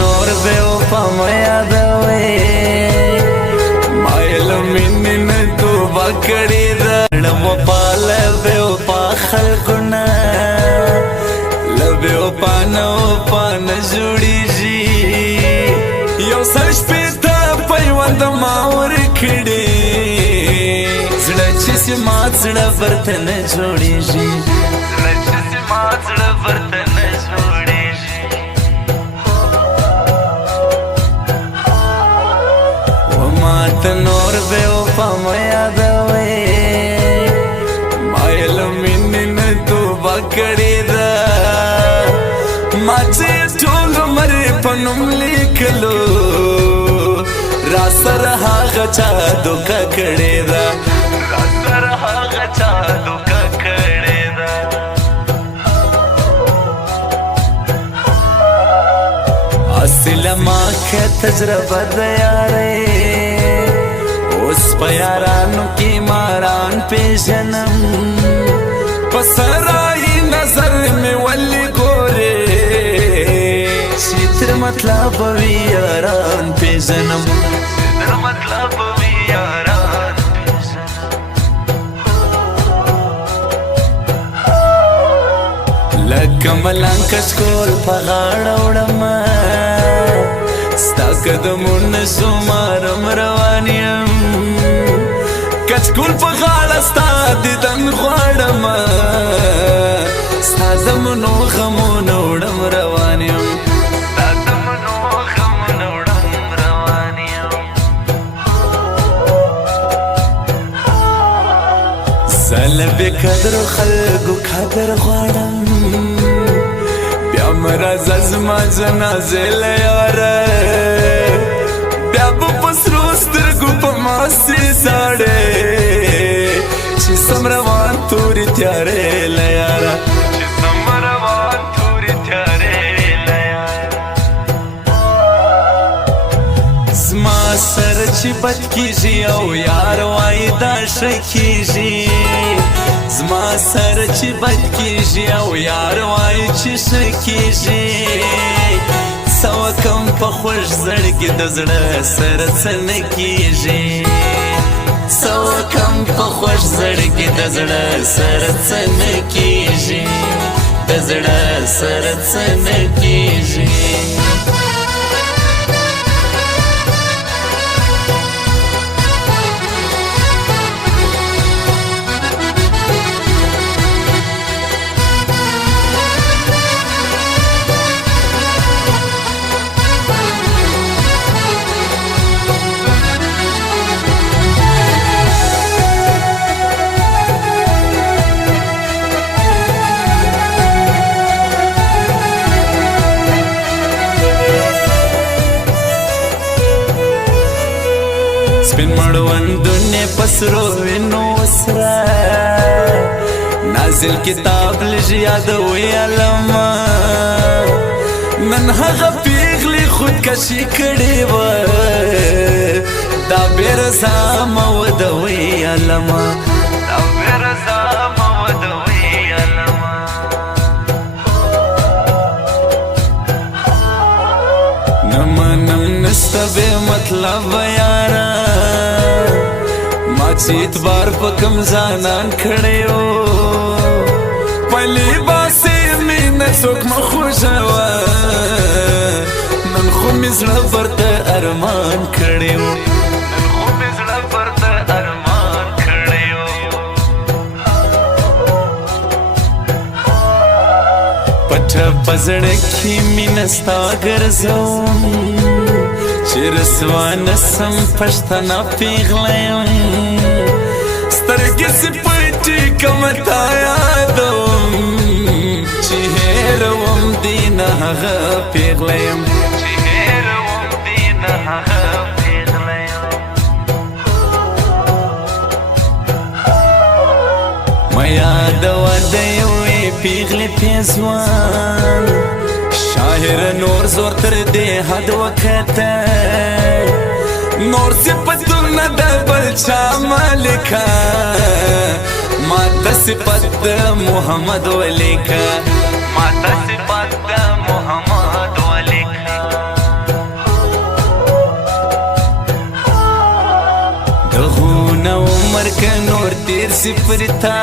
نور बेवफा म यादवे मायल मिन्न तोबा कड़ी वफा बेवफा खलकुना बेवफा न वफा न जुड़ी जी यो सर्च पे था पैवंद मावर खड़ी जड़ा चिस माचड़ा बर्तन जोड़ी जी जड़ा चिस माचड़ा बर्तन जोड़ी जी वो मात नूर बेवफा म यादवे मायल मिन्न तोबा कड़ी माचे टोल मरे पनुम लिखलो रासर हागचा दुका कड़ेदा रासर हागचा दुका कड़ेदा असिल माखे तजरबा दयारे उस प्यारानु की मारान पे जन्म पसराई नजर में वली गोरे चित्र मतलब भी यारान पे जन्म चित्र मतलब भी यारान पे जन्म लकमलंकस कोल पगाड़ उड़मा स्ताकदमुन सुमारम रवानियम कचकुल पगाड़ स्तादिदन ख्वाड़मा स्तादमनो खमोन उड़म रवानियम सलबे कदर खलगु खदर ख्वाड़म प्यामरा जज़मा जनाज़े लयारे प्याब पसरोस्तर गुप मासी साड़े चिसम रवान तूरी त्यारे लयारा चिसम रवान तूरी त्यारे लयारा ज़मा सरची बद कीजी औ यार वाइदा शकीजी ज़मा सरची बद कीजी औ यार वाइची शकीजी सवा कम पखोश जड़गी दजड़ा सरसन कीजी सवा कम पखोश जड़गी दजड़ा सरसन कीजी दजड़ा सरसन कीजी स्पिन मड़वंदुने पसरो विनोसरा नाजिल किताब लिजी याद हुई अलमा नन्हा गपीगली खुद कशी कड़ी व दाबेर साम वदवी अलमा दाबेर साम वदवी अलमा नमनम नस्तबे मतलब यारा माचीत बार पकम जानन खड़े हो पहली बासे मीन सुख मखुशवा नन खुमिजड़ा बरत अरमान खड़े हो नन खुमिजड़ा बरत अरमान खड़े हो पठ बजड़ की मिनस्ता गरजों चिरसवान सम पश्तना पिघलें स्तरगिस पटी कमताया दोम चिहेरवम दीना गा पिघलें चिहेरवम दीना गा पिघलें मया दवा दयोए पिघले पेजवान शाहिर नूर जोर तर दे हद वक्त नूर से पतुर न दबल चा मालिका माता सिपत मोहम्मद वलीका माता सिपत मोहम्मद वलीका سپرتا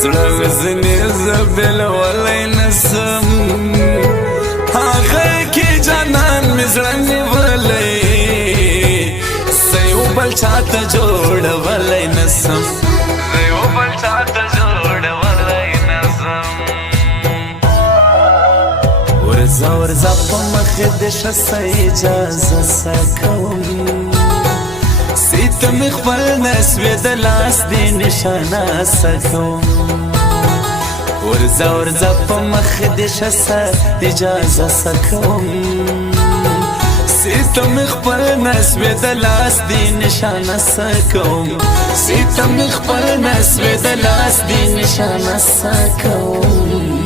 زړه وزنې زبل ولای نسم هغه کې جانان مې زړه نیولی سیو بل چاته جوړولی نسم سیو بل چاته جوړولی نسم ورځه ورځه په مخې د ښه اجازه سکوم سیتم خپل نسوې د لاس دې نشانه سکوم ورځه ورځه په مخې د ښه اجازه سکوم سیتم خپل نسوې د لاس دې نشانه سکوم سیتم خپل نسوې د لاس دې نشانه سکوم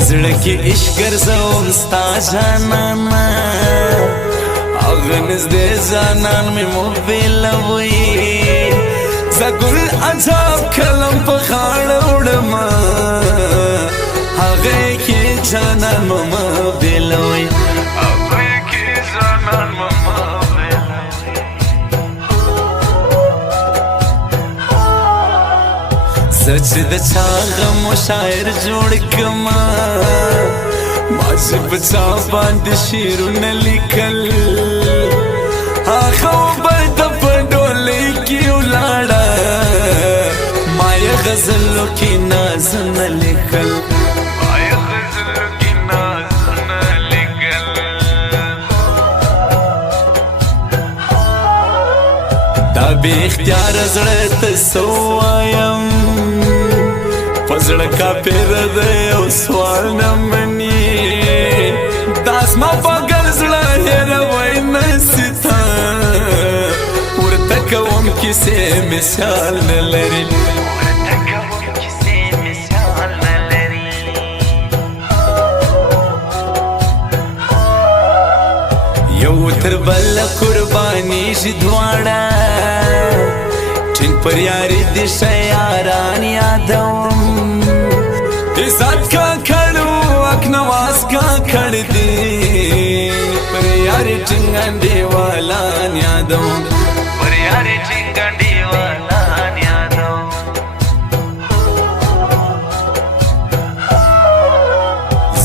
پزړه کې عشق ګرځوم ستا جانانا هغه نږدې ځانان مې موبیلوي زه ګل عجب کلم په غاړه وړمه هغې کې جانان مه موبیلوي هغې کې جانان مه زه چې د چا غم و شاعر جوړ کما ما چې په چا باندې شعرونه لیکل هغه به د په ډولۍ کې ولاړه ما یې غزلو کې نازونه لیکل ما یې غزلو کې نازونه لیکل دا بې اختیاره زړه ته څه ووایم پزړه کا پیر دی او سوال نه مني دا زما پاگل زړه هېروی نسي تا ورته کوم کیسې مثال نه لري ورته کوم کیسې مثال نه لري یو تر بل قرباني شي دواړه ټینګ پر یاري دي ښه یاران یادوم عزت کا کړو اکنواز کا کړ دي پر یاري ټینګ انډیوالان یادوم پر یاري ټینګ انډیوالان یادوم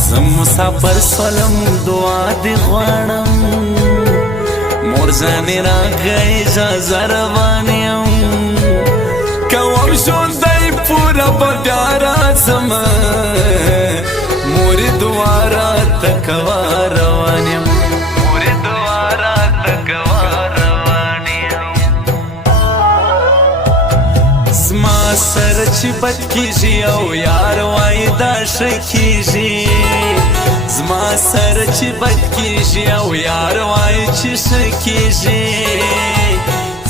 زه مسافر سولم دعا دې غواړم مور ځانې راکړه اجازه روان یم کوم ژوندی پوره به بیا راځم مورې دعا راته کوه روان یم مورې دعا راته کوه روان یم زما سره چې بد کېږي او یار وایي دا ښه کېږي زما سره چې بد کېږي او یار وایي چې ښه کېږي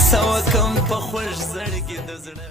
څه وکړم په خوږ زړګي د زړه